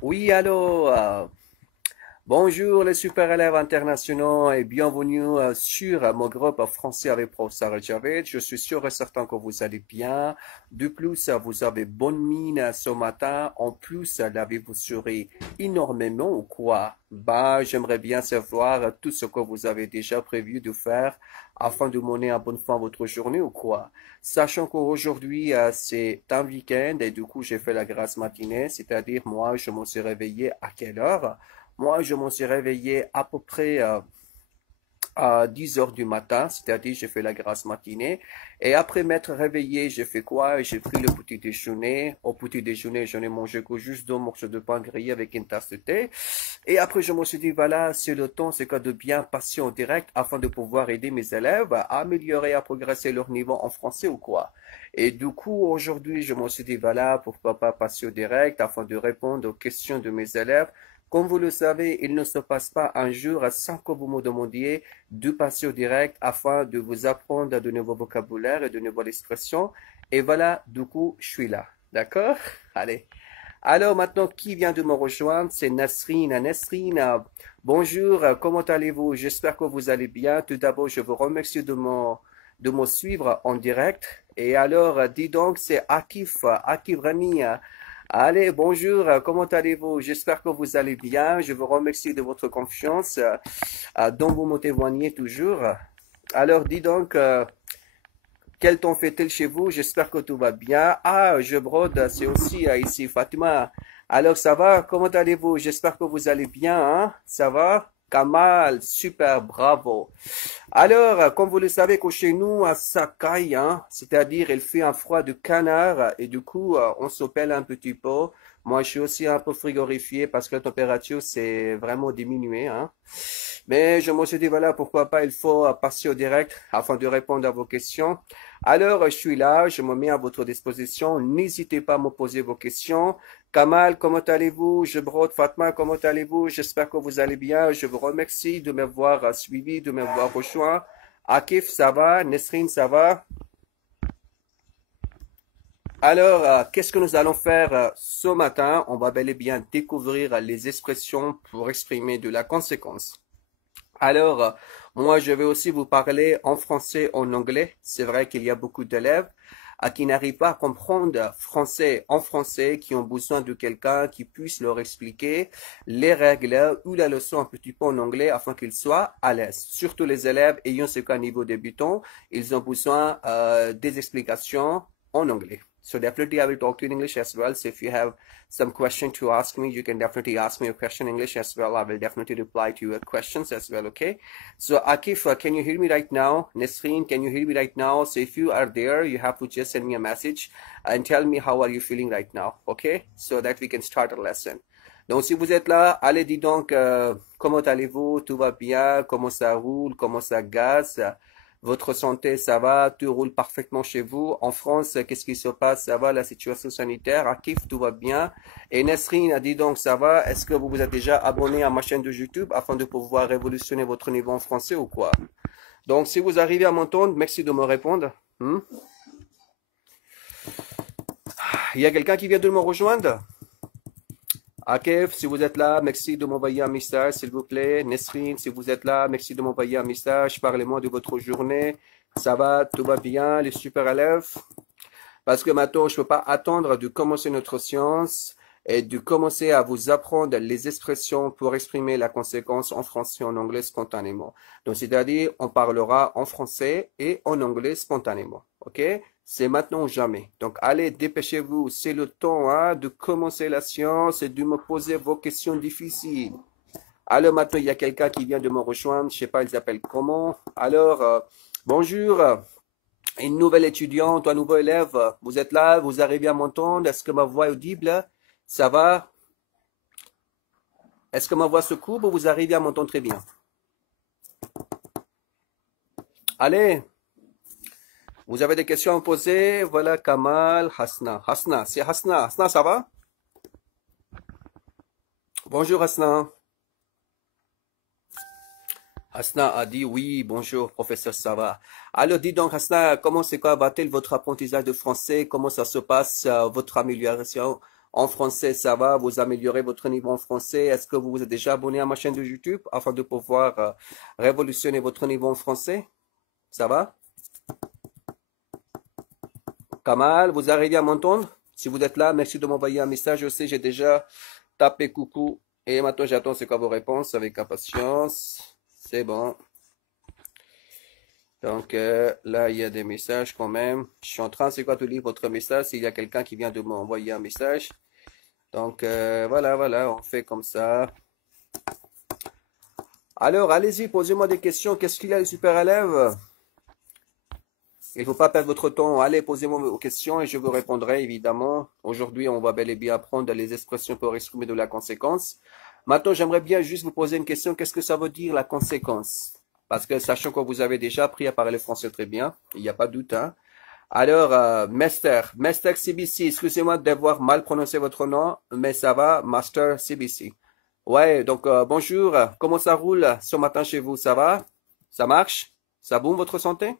Oui, allô. Bonjour les super élèves internationaux et bienvenue sur mon groupe français avec professeur Javed. Je suis sûr et certain que vous allez bien. De plus, vous avez bonne mine ce matin. En plus, l'avez-vous souri énormément ou quoi? Bah, j'aimerais bien savoir tout ce que vous avez déjà prévu de faire afin de mener à bonne fin votre journée ou quoi? Sachant qu'aujourd'hui, c'est un week-end et du coup, j'ai fait la grasse matinée, c'est-à-dire moi, je me suis réveillé à quelle heure? Moi, je me suis réveillé à peu près à 10 heures du matin, c'est-à-dire j'ai fait la grasse matinée. Et après m'être réveillé, j'ai fait quoi? J'ai pris le petit déjeuner. Au petit déjeuner, je n'ai mangé que juste deux morceaux de pain grillé avec une tasse de thé. Et après, je me suis dit, voilà, c'est le temps, c'est quoi de bien passer en direct afin de pouvoir aider mes élèves à améliorer, à progresser leur niveau en français ou quoi. Et du coup, aujourd'hui, je me suis dit, voilà, pourquoi pas passer au direct afin de répondre aux questions de mes élèves. Comme vous le savez, il ne se passe pas un jour sans que vous me demandiez de passer au direct afin de vous apprendre de nouveaux vocabulaires et de nouvelles expressions. Et voilà, du coup, je suis là. D'accord? Allez. Alors maintenant, qui vient de me rejoindre? C'est Nasrine. Nasrine, bonjour, comment allez-vous? J'espère que vous allez bien. Tout d'abord, je vous remercie de me suivre en direct. Et alors, dis donc, c'est Akif Rami. Allez, bonjour, comment allez-vous? J'espère que vous allez bien. Je vous remercie de votre confiance dont vous me témoignez toujours. Alors, dis donc, quel temps fait-il chez vous? J'espère que tout va bien. Ah, je brode, c'est aussi ici, Fatima. Alors, ça va? Comment allez-vous? J'espère que vous allez bien, hein? Ça va? Kamal, super, bravo. Alors, comme vous le savez que chez nous, à Sakai, hein, c'est-à-dire il fait un froid de canard et du coup, on se pèle un petit peu. Moi, je suis aussi un peu frigorifié parce que la température s'est vraiment diminuée, hein. Mais je me suis dit, voilà, pourquoi pas, il faut passer au direct afin de répondre à vos questions. Alors, je suis là, je me mets à votre disposition. N'hésitez pas à me poser vos questions. Kamal, comment allez-vous? Je brode. Fatma, comment allez-vous? J'espère que vous allez bien. Je vous remercie de m'avoir suivi, de m'avoir rejoint. Akif, ça va? Nesrine, ça va? Alors, qu'est-ce que nous allons faire ce matin? On va bel et bien découvrir les expressions pour exprimer de la conséquence. Alors, moi, je vais aussi vous parler en français, en anglais. C'est vrai qu'il y a beaucoup d'élèves qui n'arrivent pas à comprendre français en français, qui ont besoin de quelqu'un qui puisse leur expliquer les règles ou la leçon un petit peu en anglais afin qu'ils soient à l'aise. Surtout les élèves ayant ce qu'un niveau débutant, ils ont besoin des explications en anglais. So definitely I will talk to you in English as well. So if you have some question to ask me, you can definitely ask me a question in English as well. I will definitely reply to your questions as well, okay? So Akif, can you hear me right now? Nesreen, can you hear me right now? So if you are there, you have to just send me a message and tell me how are you feeling right now, okay? So that we can start a lesson. Donc si vous êtes là, allez dis donc, comment allez-vous? Tout va bien? Comment ça roule? Comment ça gaze? Votre santé, ça va? Tout roule parfaitement chez vous? En France, qu'est-ce qui se passe? Ça va, la situation sanitaire? Akif, tout va bien? Et Nesrine a dit donc, ça va? Est-ce que vous vous êtes déjà abonné à ma chaîne de YouTube afin de pouvoir révolutionner votre niveau en français ou quoi? Donc, si vous arrivez à m'entendre, merci de me répondre. Il y a quelqu'un qui vient de me rejoindre? Akif, si vous êtes là, merci de m'envoyer un message, s'il vous plaît. Nesrine, si vous êtes là, merci de m'envoyer un message. Parlez-moi de votre journée. Ça va, tout va bien, les super élèves? Parce que maintenant, je ne peux pas attendre de commencer notre science et de commencer à vous apprendre les expressions pour exprimer la conséquence en français et en anglais spontanément. Donc, c'est-à-dire, on parlera en français et en anglais spontanément. OK? C'est maintenant ou jamais. Donc, allez, dépêchez-vous. C'est le temps, hein, de commencer la science et de me poser vos questions difficiles. Alors, maintenant, il y a quelqu'un qui vient de me rejoindre. Je sais pas, il s'appelle comment. Alors, bonjour. Une nouvelle étudiante ou un nouveau élève, vous êtes là, vous arrivez à m'entendre? Est-ce que ma voix est audible? Ça va? Est-ce que ma voix se coupe ou vous arrivez à m'entendre très bien? Allez, vous avez des questions à me poser? Voilà, Kamal, Hasna. Hasna, c'est Hasna. Hasna, ça va? Bonjour Hasna. Hasna a dit oui, bonjour professeur, ça va. Alors dis donc Hasna, comment c'est quoi va-t-il votre apprentissage de français? Comment ça se passe, votre amélioration en français, ça va? Vous améliorez votre niveau en français? Est-ce que vous vous êtes déjà abonné à ma chaîne de YouTube afin de pouvoir révolutionner votre niveau en français? Ça va? Kamal, vous arrivez à m'entendre? Si vous êtes là, merci de m'envoyer un message. Je sais, j'ai déjà tapé coucou. Et maintenant, j'attends c'est quoi vos réponses avec impatience. C'est bon. Donc là, il y a des messages quand même. Je suis en train, c'est quoi, de lire votre message. S'il y a quelqu'un qui vient de m'envoyer un message. Donc voilà, on fait comme ça. Alors, allez-y, posez-moi des questions. Qu'est-ce qu'il y a, les super élèves? Il ne faut pas perdre votre temps. Allez, posez-moi vos questions et je vous répondrai, évidemment. Aujourd'hui, on va bel et bien apprendre les expressions pour exprimer de la conséquence. Maintenant, j'aimerais bien juste vous poser une question. Qu'est-ce que ça veut dire, la conséquence? Parce que, sachant que vous avez déjà appris à parler français très bien, il n'y a pas de doute, hein. Alors, Master CBC, excusez-moi d'avoir mal prononcé votre nom, mais ça va, Master CBC. Ouais, donc bonjour, comment ça roule ce matin chez vous? Ça va? Ça marche? Ça boum votre santé?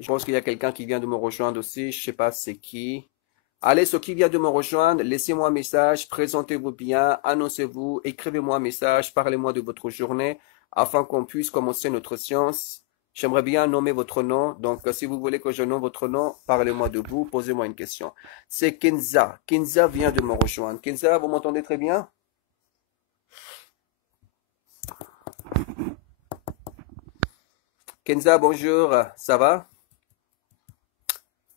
Je pense qu'il y a quelqu'un qui vient de me rejoindre aussi, je sais pas c'est qui. Allez, ceux qui viennent de me rejoindre, laissez-moi un message, présentez-vous bien, annoncez-vous, écrivez-moi un message, parlez-moi de votre journée, afin qu'on puisse commencer notre séance. J'aimerais bien nommer votre nom, donc si vous voulez que je nomme votre nom, parlez-moi de vous, posez-moi une question. C'est Kenza. Kenza vient de me rejoindre. Kenza, vous m'entendez très bien? Kenza, bonjour, ça va?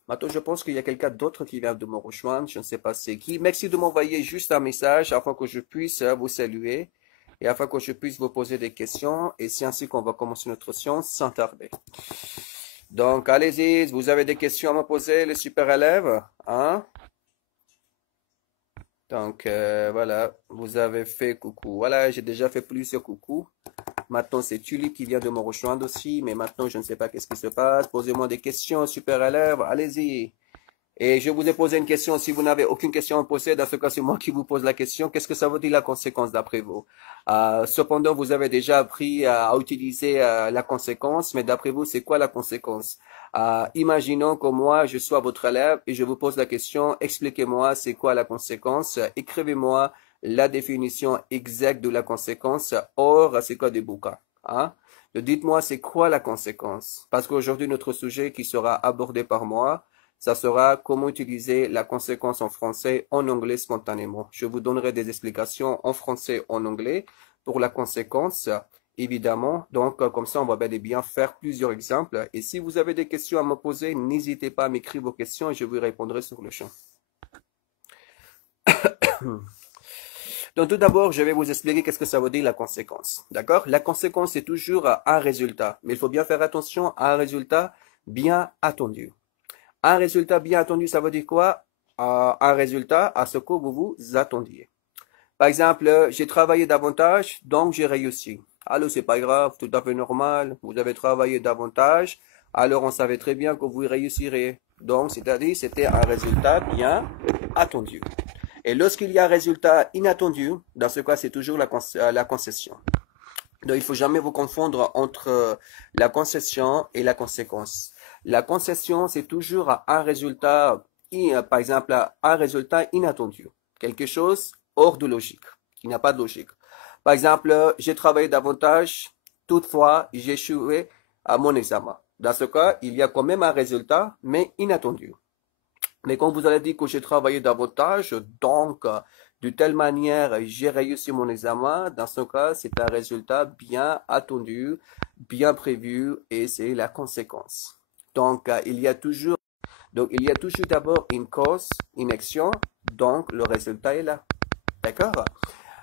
Maintenant, je pense qu'il y a quelqu'un d'autre qui vient de me rejoindre. Je ne sais pas c'est qui. Merci de m'envoyer juste un message afin que je puisse vous saluer et afin que je puisse vous poser des questions. Et c'est ainsi qu'on va commencer notre séance sans tarder. Donc, allez-y. Vous avez des questions à me poser, les super élèves? Hein? Donc, voilà. Vous avez fait coucou. Voilà, j'ai déjà fait plusieurs coucou. Maintenant, c'est Tulip qui vient de me rejoindre aussi, mais maintenant, je ne sais pas qu'est-ce qui se passe. Posez-moi des questions, super élèves, allez-y. Et je vous ai posé une question. Si vous n'avez aucune question à poser, dans ce cas, c'est moi qui vous pose la question. Qu'est-ce que ça veut dire la conséquence d'après vous? Cependant, vous avez déjà appris à utiliser la conséquence, mais d'après vous, c'est quoi la conséquence? Imaginons que moi, je sois votre élève et je vous pose la question, expliquez-moi c'est quoi la conséquence. Écrivez-moi la définition exacte de la conséquence hors c'est quoi des bouquins. Hein? Dites-moi c'est quoi la conséquence. Parce qu'aujourd'hui, notre sujet qui sera abordé par moi, ça sera comment utiliser la conséquence en français, en anglais spontanément. Je vous donnerai des explications en français, en anglais pour la conséquence, évidemment. Donc, comme ça, on va bel et bien faire plusieurs exemples. Et si vous avez des questions à me poser, n'hésitez pas à m'écrire vos questions et je vous répondrai sur le champ. Donc, tout d'abord, je vais vous expliquer qu'est-ce que ça veut dire la conséquence. D'accord? La conséquence, c'est toujours un résultat. Mais il faut bien faire attention à un résultat bien attendu. Un résultat bien attendu, ça veut dire quoi? Un résultat à ce que vous vous attendiez. Par exemple, j'ai travaillé davantage, donc j'ai réussi. Alors, c'est pas grave, tout à fait normal. Vous avez travaillé davantage, alors on savait très bien que vous réussirez. Donc, c'est-à-dire, c'était un résultat bien attendu. Et lorsqu'il y a un résultat inattendu, dans ce cas, c'est toujours la concession. Donc, il faut jamais vous confondre entre la concession et la conséquence. La concession, c'est toujours un résultat, par exemple, un résultat inattendu. Quelque chose hors de logique, qui n'a pas de logique. Par exemple, j'ai travaillé davantage, toutefois, j'ai échoué à mon examen. Dans ce cas, il y a quand même un résultat, mais inattendu. Mais quand vous allez dire que j'ai travaillé davantage, donc, de telle manière, j'ai réussi mon examen. Dans ce cas, c'est un résultat bien attendu, bien prévu, et c'est la conséquence. Donc, il y a toujours d'abord une cause, une action, donc le résultat est là. D'accord?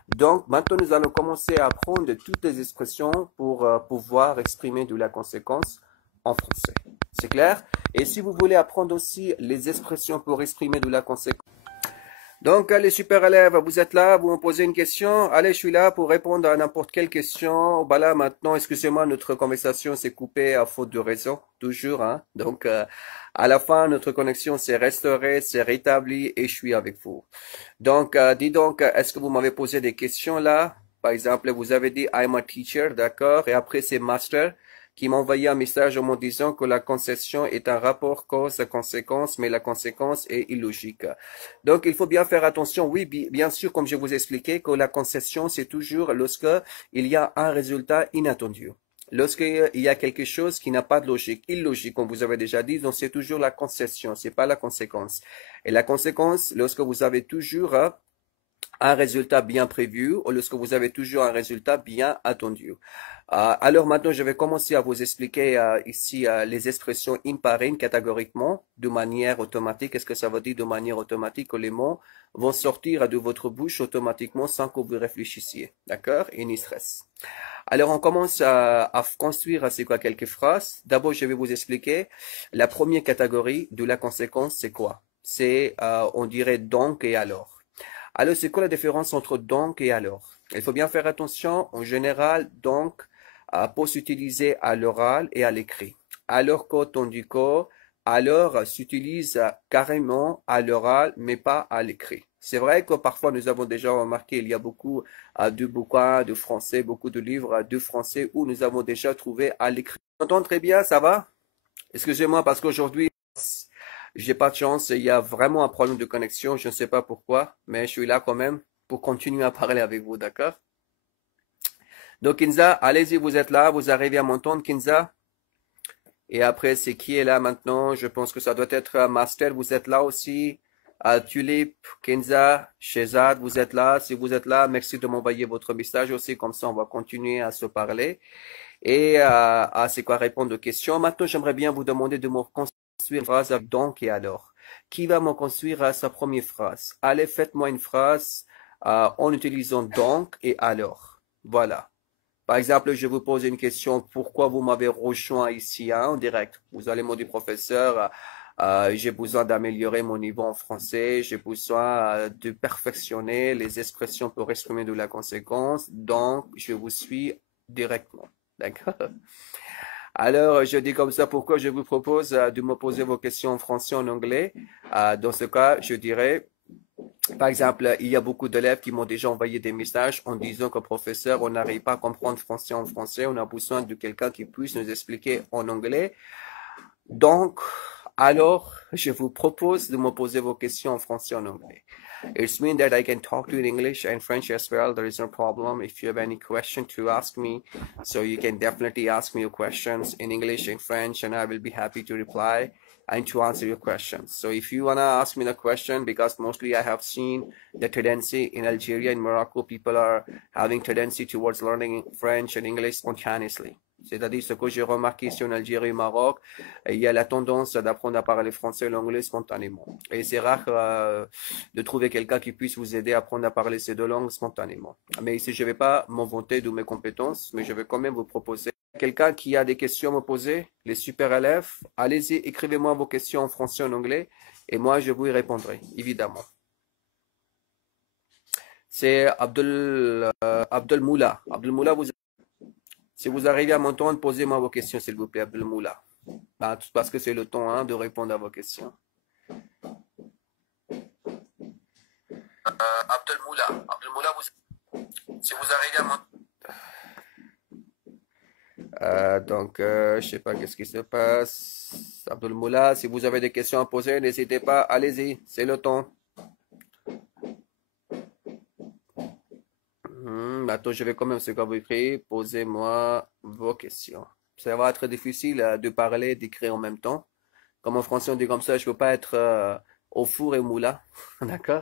Donc, maintenant, nous allons commencer à apprendre toutes les expressions pour pouvoir exprimer de la conséquence en français. C'est clair? Et si vous voulez apprendre aussi les expressions pour exprimer de la conséquence. Donc, les super élèves, vous êtes là, vous me posez une question. Allez, je suis là pour répondre à n'importe quelle question. Bah là, maintenant, excusez-moi, notre conversation s'est coupée à faute de raison, toujours, hein. Donc, à la fin, notre connexion s'est restaurée, s'est rétablie et je suis avec vous. Donc, dis donc, est-ce que vous m'avez posé des questions là? Par exemple, vous avez dit I'm a teacher, d'accord? Et après, c'est master. qui m'a envoyé un message en me disant que la concession est un rapport cause-conséquence, mais la conséquence est illogique. Donc, il faut bien faire attention. Oui, bien sûr, comme je vous ai expliqué, que la concession, c'est toujours lorsque il y a un résultat inattendu. Lorsqu'il y a quelque chose qui n'a pas de logique, illogique, comme vous avez déjà dit, donc c'est toujours la concession, c'est pas la conséquence. Et la conséquence, lorsque vous avez toujours un résultat bien prévu ou lorsque vous avez toujours un résultat bien attendu. Alors maintenant, je vais commencer à vous expliquer ici les expressions imparines catégoriquement, de manière automatique. Qu'est-ce que ça veut dire de manière automatique? Que les mots vont sortir de votre bouche automatiquement sans que vous réfléchissiez. D'accord? Et ni stress. Alors, on commence à construire, c'est quoi, quelques phrases. D'abord, je vais vous expliquer la première catégorie de la conséquence, c'est quoi? C'est, on dirait donc et alors. Alors, c'est quoi la différence entre donc et alors? Il faut bien faire attention. En général, donc peut s'utiliser à l'oral et à l'écrit. Alors quand on dit que, alors s'utilise carrément à l'oral, mais pas à l'écrit. C'est vrai que parfois nous avons déjà remarqué, il y a beaucoup de bouquins de français, beaucoup de livres de français où nous avons déjà trouvé à l'écrit. On entend très bien, ça va? Excusez-moi parce qu'aujourd'hui, j'ai pas de chance, il y a vraiment un problème de connexion, je ne sais pas pourquoi, mais je suis là quand même pour continuer à parler avec vous, d'accord? Donc Kinza, allez-y, vous êtes là, vous arrivez à m'entendre, Kinza? Et après, c'est qui est là maintenant? Je pense que ça doit être Master, vous êtes là aussi. Tulip, Kinza, Shezad, vous êtes là. Si vous êtes là, merci de m'envoyer votre message aussi, comme ça on va continuer à se parler. Et c'est quoi répondre aux questions. Maintenant, j'aimerais bien vous demander de me construire une phrase avec donc et alors. Qui va me construire sa première phrase? Allez, faites-moi une phrase en utilisant donc et alors. Voilà. Par exemple, je vous pose une question, pourquoi vous m'avez rejoint ici en direct? Vous allez me dire, professeur, j'ai besoin d'améliorer mon niveau en français, j'ai besoin de perfectionner les expressions pour exprimer de la conséquence, donc je vous suis directement. D'accord? Alors, je dis comme ça, pourquoi je vous propose de me poser vos questions en français, en anglais. Dans ce cas, je dirais, par exemple, il y a beaucoup d'élèves qui m'ont déjà envoyé des messages en disant que professeur, on n'arrive pas à comprendre français en français, on a besoin de quelqu'un qui puisse nous expliquer en anglais. Donc, alors, je vous propose de me poser vos questions en français et en anglais. It means that I can talk to you in English and French as well. There is no problem. If you have any question to ask me, so you can definitely ask me your questions in English and French, and I will be happy to reply and to answer your questions. So if you wanna ask me the question, because mostly I have seen the tendency in Algeria and Morocco, people are having tendency towards learning French and English spontaneously. C'est-à-dire ce que j'ai remarqué ici en Algérie et au Maroc, il y a la tendance d'apprendre à parler français et l'anglais spontanément. Et c'est rare de trouver quelqu'un qui puisse vous aider à apprendre à parler ces deux langues spontanément. Mais ici, je ne vais pas m'en vanter de mes compétences, mais je vais quand même vous proposer. Quelqu'un qui a des questions à me poser, les super élèves, allez-y, écrivez-moi vos questions en français et en anglais, et moi, je vous y répondrai, évidemment. C'est Abdel Moula. Abdel Moula, si vous arrivez à m'entendre, posez-moi vos questions, s'il vous plaît, Abdel Moula. Parce que c'est le temps de répondre à vos questions. Abdel Moula, si vous arrivez à m'entendre. Donc, je sais pas qu'est-ce qui se passe. Abdel Moula, si vous avez des questions à poser, n'hésitez pas, allez-y, c'est le temps. Attends, je vais quand même ce que vous écrivez. Posez-moi vos questions. Ça va être difficile de parler, d'écrire en même temps. Comme en français, on dit comme ça, je ne peux pas être au four et au moulin. D'accord?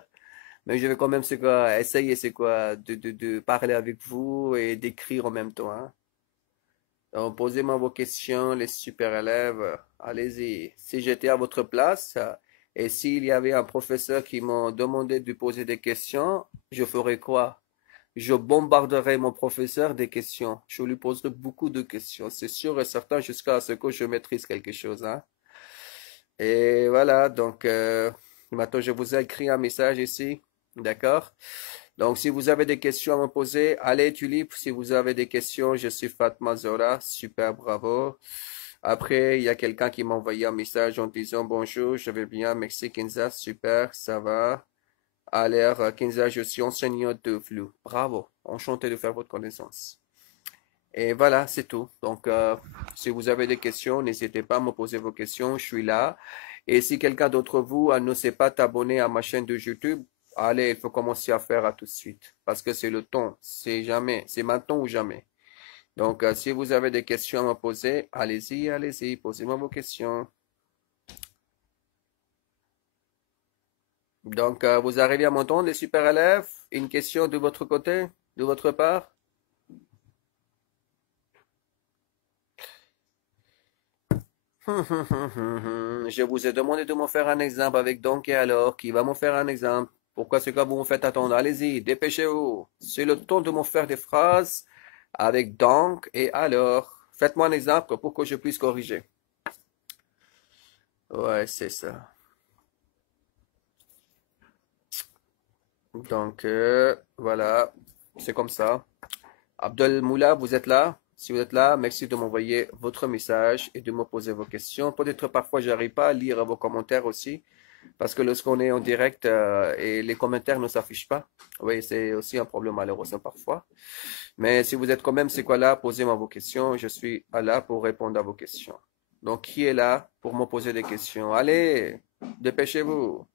Mais je vais quand même essayer de parler avec vous et d'écrire en même temps. Hein. Donc, posez-moi vos questions, les super élèves. Allez-y. Si j'étais à votre place et s'il y avait un professeur qui m'a demandé de poser des questions, je ferais quoi? Je bombarderai mon professeur des questions. Je lui poserai beaucoup de questions. C'est sûr et certain jusqu'à ce que je maîtrise quelque chose. Hein. Et voilà, donc maintenant je vous ai écrit un message ici. D'accord? Donc si vous avez des questions à me poser, allez Tulip. Si vous avez des questions, je suis Fatma Zora. Super, bravo. Après, il y a quelqu'un qui m'a envoyé un message en disant bonjour, je vais bien, merci Kinza, super, ça va. Alors, Kinza, je suis enseignant de flou. Bravo, enchanté de faire votre connaissance. Et voilà, c'est tout. Donc, si vous avez des questions, n'hésitez pas à me poser vos questions. Je suis là. Et si quelqu'un d'entre vous ne sait pas t'abonner à ma chaîne de YouTube, allez, il faut commencer à faire à tout de suite. Parce que c'est le temps. C'est jamais. C'est maintenant ou jamais. Donc, si vous avez des questions à me poser, allez-y, allez-y. Posez-moi vos questions. Donc, vous arrivez à m'entendre, les super élèves? Une question de votre côté, de votre part? Je vous ai demandé de me faire un exemple avec donc et alors. Qui va me faire un exemple? Pourquoi c'est que vous me faites attendre? Allez-y, dépêchez-vous. C'est le temps de me faire des phrases avec donc et alors. Faites-moi un exemple pour que je puisse corriger. Ouais, c'est ça. Donc, voilà, c'est comme ça. Abdel Moula, vous êtes là? Si vous êtes là, merci de m'envoyer votre message et de me poser vos questions. Peut-être parfois, j'arrive pas à lire vos commentaires aussi, parce que lorsqu'on est en direct et les commentaires ne s'affichent pas, oui, c'est aussi un problème malheureusement parfois. Mais si vous êtes quand même, c'est quoi là? Posez-moi vos questions. Je suis là pour répondre à vos questions. Donc, qui est là pour me poser des questions? Allez, dépêchez-vous.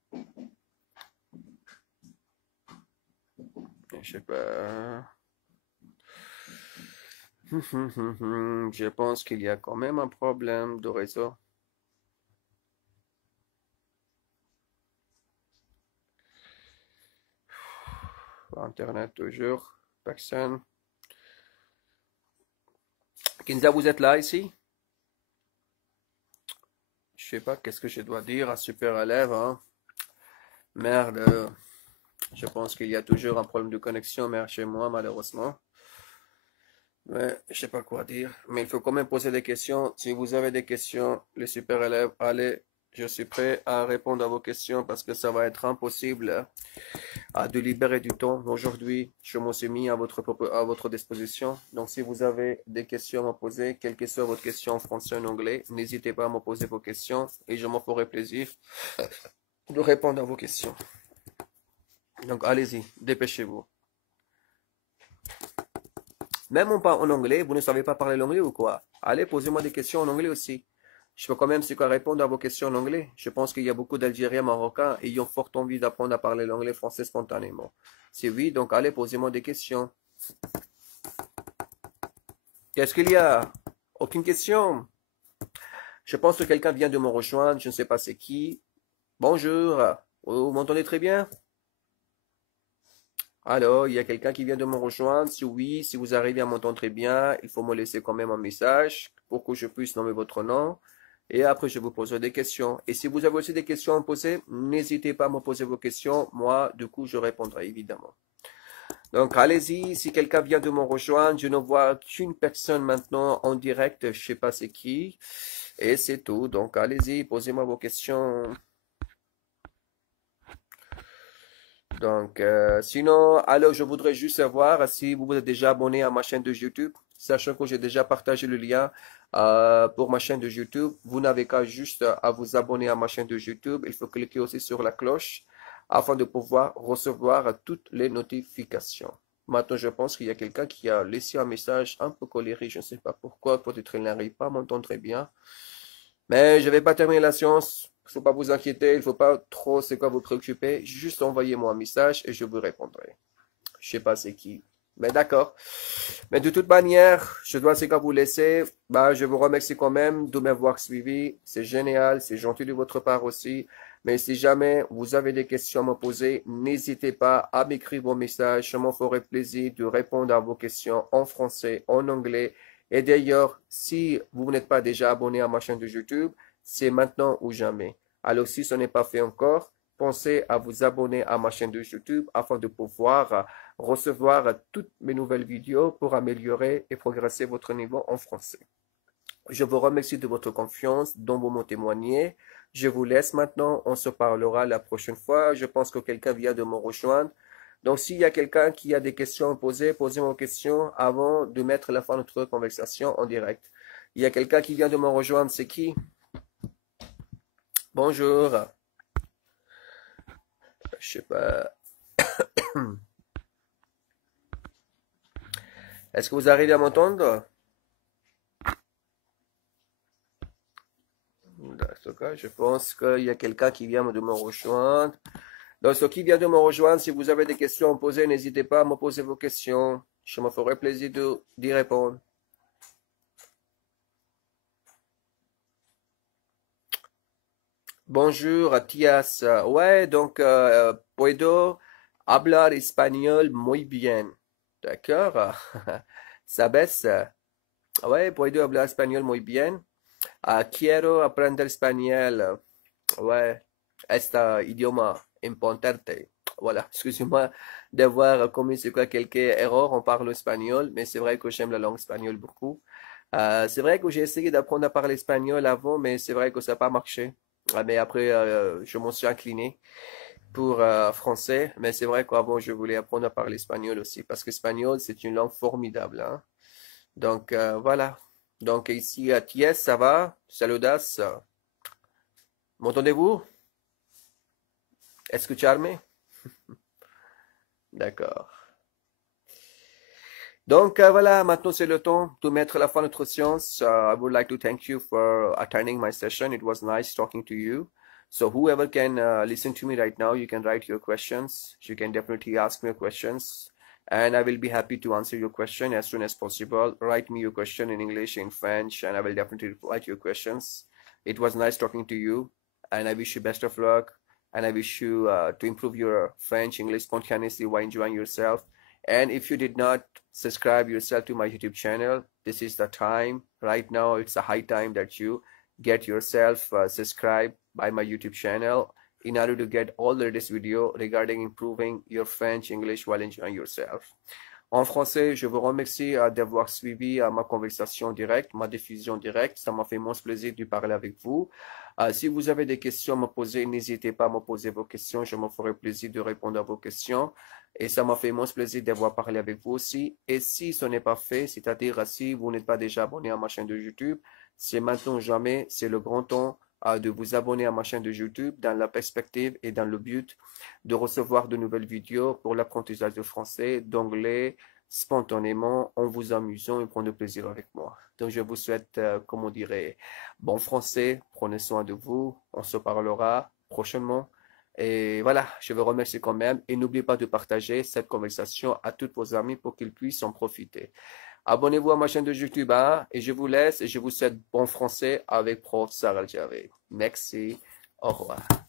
Je sais pas. Je pense qu'il y a quand même un problème de réseau. Internet toujours. Personne. Kinza, vous êtes là ici? Je sais pas qu'est-ce que je dois dire à super élève, hein. Merde. Je pense qu'il y a toujours un problème de connexion, mais chez moi, malheureusement. Mais je sais pas quoi dire. Mais il faut quand même poser des questions. Si vous avez des questions, les super élèves, allez, je suis prêt à répondre à vos questions parce que ça va être impossible de libérer du temps. Aujourd'hui, je me suis mis à votre disposition. Donc, si vous avez des questions à me poser, quelle que soit votre question en français ou en anglais, n'hésitez pas à me poser vos questions et je me ferai plaisir de répondre à vos questions. Donc, allez-y, dépêchez-vous. Même en anglais, vous ne savez pas parler l'anglais ou quoi? Allez, posez-moi des questions en anglais aussi. Je peux quand même c'est quoi répondre à vos questions en anglais. Je pense qu'il y a beaucoup d'Algériens marocains ayant fort envie d'apprendre à parler l'anglais français spontanément. Si oui, donc allez, posez-moi des questions. Qu'est-ce qu'il y a? Aucune question. Je pense que quelqu'un vient de me rejoindre, je ne sais pas c'est qui. Bonjour, vous m'entendez très bien? Alors, il y a quelqu'un qui vient de me rejoindre. Si oui, si vous arrivez à m'entendre très bien, il faut me laisser quand même un message pour que je puisse nommer votre nom. Et après, je vous poserai des questions. Et si vous avez aussi des questions à me poser, n'hésitez pas à me poser vos questions. Moi, du coup, je répondrai évidemment. Donc, allez-y. Si quelqu'un vient de me rejoindre, je ne vois qu'une personne maintenant en direct. Je sais pas c'est qui. Et c'est tout. Donc, allez-y, posez-moi vos questions. Donc, sinon, alors je voudrais juste savoir si vous êtes déjà abonné à ma chaîne de YouTube, sachant que j'ai déjà partagé le lien pour ma chaîne de YouTube. Vous n'avez qu'à juste à vous abonner à ma chaîne de YouTube. Il faut cliquer aussi sur la cloche afin de pouvoir recevoir toutes les notifications. Maintenant, je pense qu'il y a quelqu'un qui a laissé un message un peu coléré. Je ne sais pas pourquoi. Peut-être qu'il n'arrive pas à m'entendre très bien. Mais je vais pas terminer la science. Il faut pas vous inquiéter, il faut pas trop c'est quoi vous préoccuper. Juste envoyez-moi un message et je vous répondrai. Je sais pas c'est qui. Mais d'accord. Mais de toute manière, je dois c'est quoi vous laisser. Bah, je vous remercie quand même de m'avoir suivi. C'est génial, c'est gentil de votre part aussi. Mais si jamais vous avez des questions à me poser, n'hésitez pas à m'écrire vos messages. Je m'en ferai plaisir de répondre à vos questions en français, en anglais. Et d'ailleurs, si vous n'êtes pas déjà abonné à ma chaîne de YouTube, c'est maintenant ou jamais. Alors, si ce n'est pas fait encore, pensez à vous abonner à ma chaîne de YouTube afin de pouvoir recevoir toutes mes nouvelles vidéos pour améliorer et progresser votre niveau en français. Je vous remercie de votre confiance dont vous me témoignez. Je vous laisse maintenant. On se parlera la prochaine fois. Je pense que quelqu'un vient de me rejoindre. Donc, s'il y a quelqu'un qui a des questions à poser, posez vos questions avant de mettre la fin de notre conversation en direct. Il y a quelqu'un qui vient de me rejoindre. C'est qui? Bonjour. Je sais pas. Est-ce que vous arrivez à m'entendre? D'accord, je pense qu'il y a quelqu'un qui vient de me rejoindre. Donc, ceux qui vient de me rejoindre, si vous avez des questions à me poser, n'hésitez pas à me poser vos questions. Je me ferai plaisir d'y répondre. Bonjour, Tias. Ouais, donc, puedo hablar español muy bien. D'accord? ¿Sabes? Ouais, puedo hablar español muy bien. Quiero aprender español. Ouais, este idioma importante. Voilà, excusez-moi d'avoir commis c'est quoi quelques erreurs en parlant espagnol, mais c'est vrai que j'aime la langue espagnole beaucoup. C'est vrai que j'ai essayé d'apprendre à parler espagnol avant, mais c'est vrai que ça n'a pas marché. Mais après, je m'en suis incliné pour français, mais c'est vrai qu'avant, je voulais apprendre à parler espagnol aussi, parce que l'espagnol, c'est une langue formidable, hein. Donc, voilà. Donc, ici, à Thiès, ça va? Saludas. M'entendez-vous? Escucharme? D'accord. Donc, voilà, maintenant c'est le temps de mettre la fin à notre séance. I would like to thank you for attending my session. It was nice talking to you. So whoever can listen to me right now, you can write your questions. You can definitely ask me your questions. And I will be happy to answer your question as soon as possible. Write me your question in English, in French, and I will definitely reply to your questions. It was nice talking to you, and I wish you best of luck. And I wish you to improve your French, English spontaneously while enjoying yourself. And if you did not subscribe yourself to my YouTube channel, this is the time. Right now, it's a high time that you get yourself subscribed by my YouTube channel in order to get all the latest video regarding improving your French, English while enjoying yourself. En français, je vous remercie d'avoir suivi ma conversation directe, ma diffusion directe. Ça m'a fait immense plaisir de parler avec vous. Si vous avez des questions à me poser, n'hésitez pas à me poser vos questions. Je me ferai plaisir de répondre à vos questions. Et ça m'a fait immense plaisir d'avoir parlé avec vous aussi. Et si ce n'est pas fait, c'est-à-dire si vous n'êtes pas déjà abonné à ma chaîne de YouTube, c'est maintenant ou jamais, c'est le grand temps de vous abonner à ma chaîne de YouTube dans la perspective et dans le but de recevoir de nouvelles vidéos pour l'apprentissage de français, d'anglais, spontanément, en vous amusant et prenant plaisir avec moi. Donc, je vous souhaite, comme on dirait, bon français, prenez soin de vous, on se parlera prochainement. Et voilà, je vous remercie quand même et n'oubliez pas de partager cette conversation à tous vos amis pour qu'ils puissent en profiter. Abonnez-vous à ma chaîne de YouTube hein, et je vous laisse et je vous souhaite bon français avec Prof Sarah Javed. Merci, au revoir.